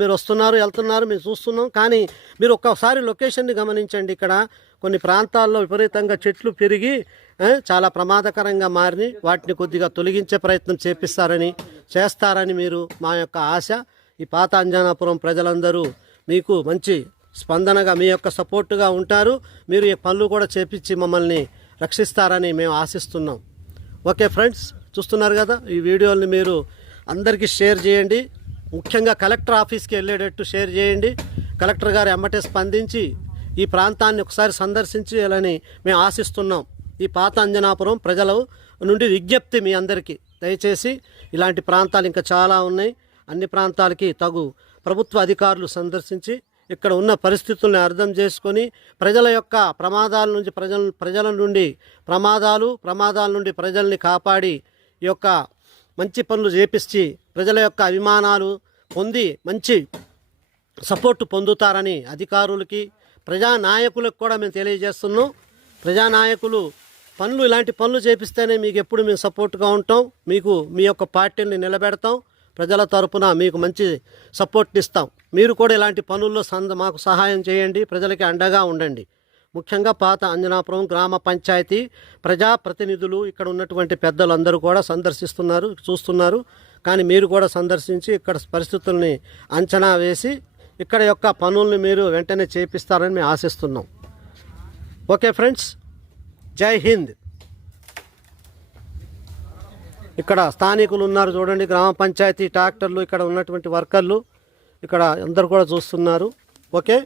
మీరు వస్తున్నారు వెళ్తున్నారు మేము చూస్తున్నాం. కానీ మీరు ఒక్కసారి లొకేషన్ని గమనించండి. ఇక్కడ కొన్ని ప్రాంతాల్లో విపరీతంగా చెట్లు పెరిగి చాలా ప్రమాదకరంగా మారిని వాటిని కొద్దిగా తొలగించే ప్రయత్నం చేస్తారని మీరు మా యొక్క ఆశ. ఈ పాత అంజనాపురం ప్రజలందరూ మీకు మంచి స్పందనగా మీ యొక్క సపోర్టుగా ఉంటారు. మీరు ఈ పనులు కూడా చేపించి మమ్మల్ని రక్షిస్తారని మేము ఆశిస్తున్నాం. ఓకే ఫ్రెండ్స్, చూస్తున్నారు కదా, ఈ వీడియోని మీరు అందరికీ షేర్ చేయండి. ముఖ్యంగా కలెక్టర్ ఆఫీస్కి వెళ్ళేటట్టు షేర్ చేయండి. కలెక్టర్ గారు ఎమ్మటే స్పందించి ఈ ప్రాంతాన్ని ఒకసారి సందర్శించాలని మేము ఆశిస్తున్నాం. ఈ పాత అంజనాపురం ప్రజల నుండి విజ్ఞప్తి మీ అందరికీ, దయచేసి ఇలాంటి ప్రాంతాలు ఇంకా చాలా ఉన్నాయి. అన్ని ప్రాంతాలకి తగు ప్రభుత్వ అధికారులు సందర్శించి ఇక్కడ ఉన్న పరిస్థితుల్ని అర్థం చేసుకొని ప్రజల యొక్క ప్రమాదాల నుండి ప్రమాదాల నుండి ప్రజల్ని కాపాడి ఈ యొక్క మంచి పనులు చేపించి ప్రజల యొక్క అభిమానాలు పొంది మంచి సపోర్టు పొందుతారని అధికారులకి ప్రజానాయకులకు కూడా మేము తెలియజేస్తున్నాం. ప్రజానాయకులు ఇలాంటి పనులు చేపిస్తేనే మీకు ఎప్పుడు మేము సపోర్ట్గా ఉంటాం. మీకు మీ యొక్క పార్టీని నిలబెడతాం. ప్రజల తరపున మీకు మంచి సపోర్ట్ ఇస్తాం. మీరు కూడా ఇలాంటి పనుల్లో మాకు సహాయం చేయండి. ప్రజలకి అండగా ఉండండి. ముఖ్యంగా పాత అంజనాపురం గ్రామ పంచాయతీ ప్రజాప్రతినిధులు ఇక్కడ ఉన్నటువంటి పెద్దలందరూ కూడా చూస్తున్నారు. కానీ మీరు కూడా సందర్శించి ఇక్కడ పరిస్థితుల్ని అంచనా వేసి ఇక్కడ యొక్క పనుల్ని మీరు వెంటనే చేపిస్తారని మేము ఆశిస్తున్నాం. ఓకే ఫ్రెండ్స్, జై హింద్. ఇక్కడ స్థానికులు ఉన్నారు చూడండి, గ్రామ పంచాయతీ ట్రాక్టర్లు, ఇక్కడ ఉన్నటువంటి వర్కర్లు ఇక్కడ అందరు కూడా చూస్తున్నారు. ఓకే.